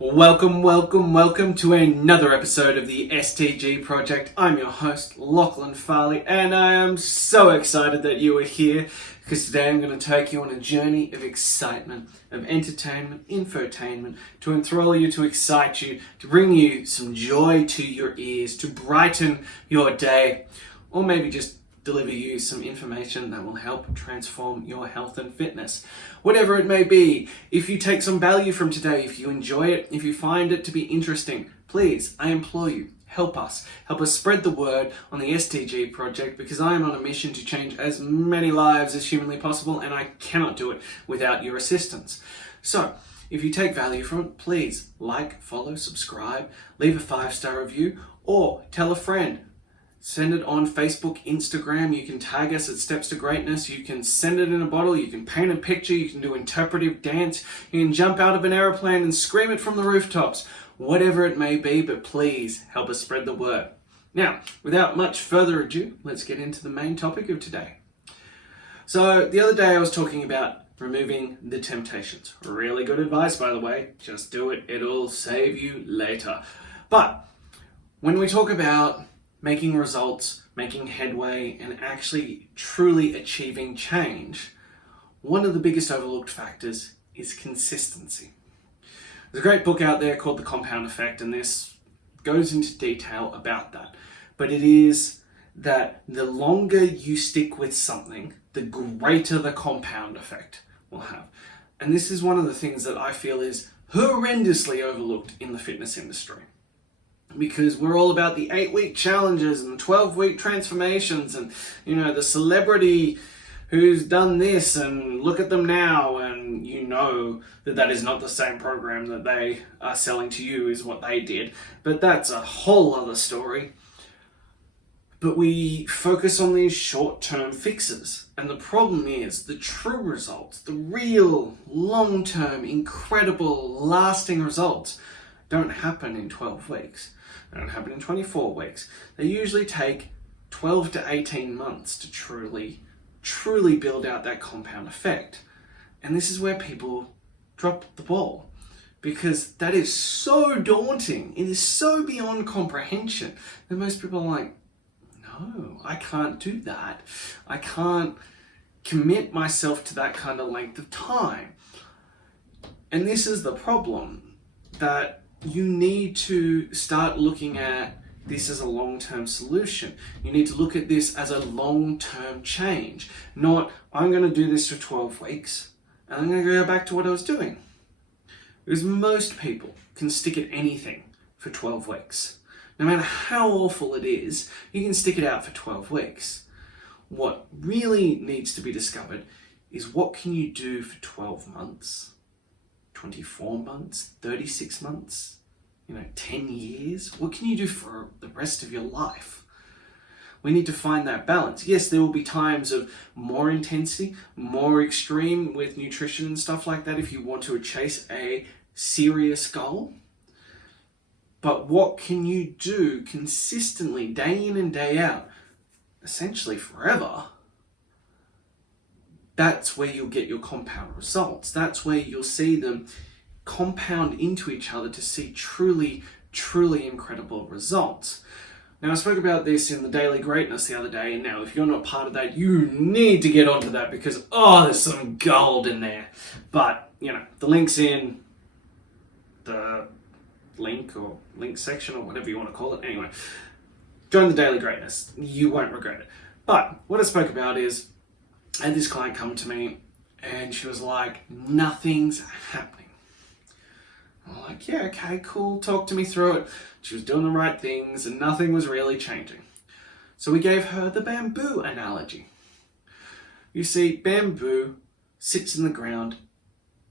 Welcome to another episode of the STG project. I'm your host, Lachlan Farley, and I am so excited that you are here because today I'm going to take you on a journey of excitement, of entertainment, infotainment, to enthrall you, to excite you, to bring you some joy to your ears, to brighten your day, or maybe just deliver you some information that will help transform your health and fitness. Whatever it may be, if you take some value from today, if you enjoy it, if you find it to be interesting, please, I implore you, help us spread the word on the STG project, because I am on a mission to change as many lives as humanly possible, and I cannot do it without your assistance. So, if you take value from it, please like, follow, subscribe, leave a 5-star review, or tell a friend. Send it on Facebook, Instagram. You can tag us at Steps to Greatness. You can send it in a bottle. You can paint a picture. You can do interpretive dance. You can jump out of an aeroplane and scream it from the rooftops. Whatever it may be, but please help us spread the word. Now, without much further ado, let's get into the main topic of today. So, the other day I was talking about removing the temptations. Really good advice, by the way. Just do it. It'll save you later. But when we talk about making results, making headway, and actually truly achieving change, one of the biggest overlooked factors is consistency. There's a great book out there called The Compound Effect, and this goes into detail about that. But it is that the longer you stick with something, the greater the compound effect will have. And this is one of the things that I feel is horrendously overlooked in the fitness industry. Because we're all about the 8-week challenges and the 12-week transformations and, the celebrity who's done this and look at them now, and you know that is not the same program that they are selling to you is what they did. But that's a whole other story. But we focus on these short-term fixes. And the problem is the true results, the real long-term, incredible, lasting results don't happen in 12 weeks. They don't happen in 24 weeks. They usually take 12 to 18 months to truly build out that compound effect. And this is where people drop the ball, because that is so daunting. It is so beyond comprehension that most people are like, no, I can't do that. I can't commit myself to that kind of length of time. And this is the problem, that you need to start looking at this as a long-term solution. You need to look at this as a long-term change, not I'm going to do this for 12 weeks and I'm going to go back to what I was doing. Because most people can stick at anything for 12 weeks. No matter how awful it is, you can stick it out for 12 weeks. What really needs to be discovered is what can you do for 12 months? 24 months, 36 months, 10 years? What can you do for the rest of your life? We need to find that balance. Yes, there will be times of more intensity, more extreme with nutrition and stuff like that if you want to chase a serious goal. But what can you do consistently, day in and day out, essentially forever? That's where you'll get your compound results. That's where you'll see them compound into each other to see truly incredible results. Now, I spoke about this in the Daily Greatness the other day, and now if you're not part of that, you need to get onto that because, there's some gold in there. But, the link's in the link section or whatever you want to call it. Anyway, join the Daily Greatness. You won't regret it. But what I spoke about is, I had this client come to me and she was like, nothing's happening. I'm like, yeah, okay, cool. Talk to me through it. She was doing the right things and nothing was really changing. So we gave her the bamboo analogy. You see, bamboo sits in the ground,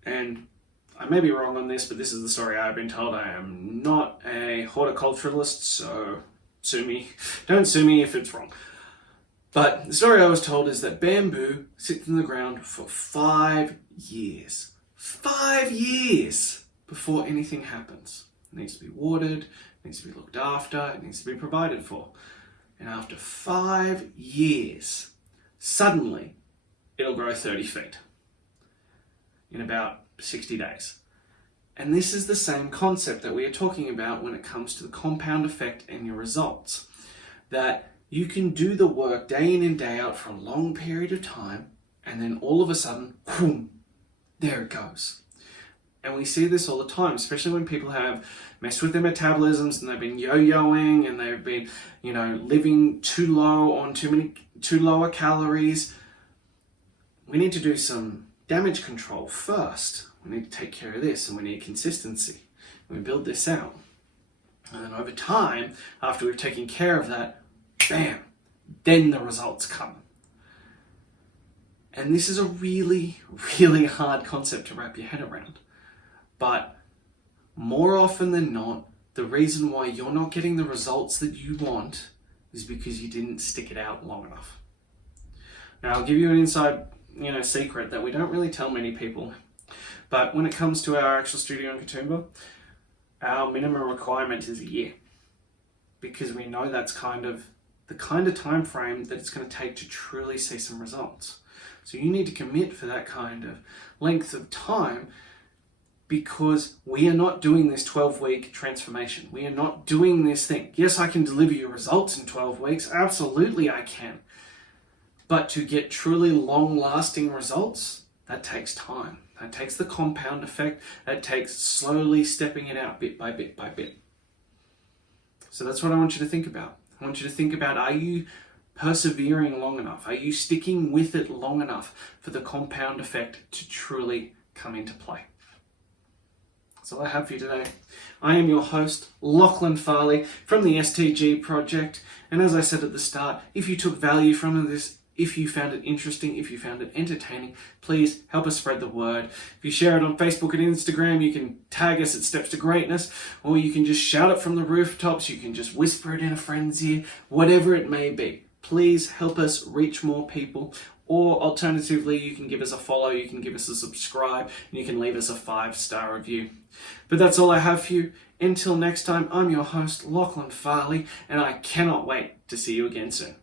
and I may be wrong on this, but this is the story I've been told. I am not a horticulturalist, so sue me. Don't sue me if it's wrong. But the story I was told is that bamboo sits in the ground for 5 years. 5 years before anything happens. It needs to be watered, it needs to be looked after, it needs to be provided for. And after 5 years, suddenly it'll grow 30 feet in about 60 days. And this is the same concept that we are talking about when it comes to the compound effect and your results. That you can do the work day in and day out for a long period of time, and then all of a sudden, whoom, there it goes. And we see this all the time, especially when people have messed with their metabolisms and they've been yo-yoing and they've been, living too low on too lower calories. We need to do some damage control first. We need to take care of this, and we need consistency. And we build this out. And then over time, after we've taken care of that, bam, then the results come. And this is a really, really hard concept to wrap your head around. But more often than not, the reason why you're not getting the results that you want is because you didn't stick it out long enough. Now, I'll give you an inside, secret that we don't really tell many people. But when it comes to our actual studio in Katoomba, our minimum requirement is a year. Because we know that's the kind of time frame that it's going to take to truly see some results. So you need to commit for that kind of length of time, because we are not doing this 12-week transformation. We are not doing this thing. Yes, I can deliver you results in 12 weeks. Absolutely, I can. But to get truly long-lasting results, that takes time. That takes the compound effect. That takes slowly stepping it out bit by bit by bit. So that's what I want you to think about. I want you to think about, are you persevering long enough? Are you sticking with it long enough for the compound effect to truly come into play? That's all I have for you today. I am your host, Lachlan Farley from the STG project. And as I said at the start, if you took value from this, if you found it interesting, if you found it entertaining, please help us spread the word. If you share it on Facebook and Instagram, you can tag us at Steps to Greatness, or you can just shout it from the rooftops, you can just whisper it in a friend's ear, whatever it may be. Please help us reach more people, or alternatively, you can give us a follow, you can give us a subscribe, and you can leave us a 5-star review. But that's all I have for you. Until next time, I'm your host, Lachlan Farley, and I cannot wait to see you again soon.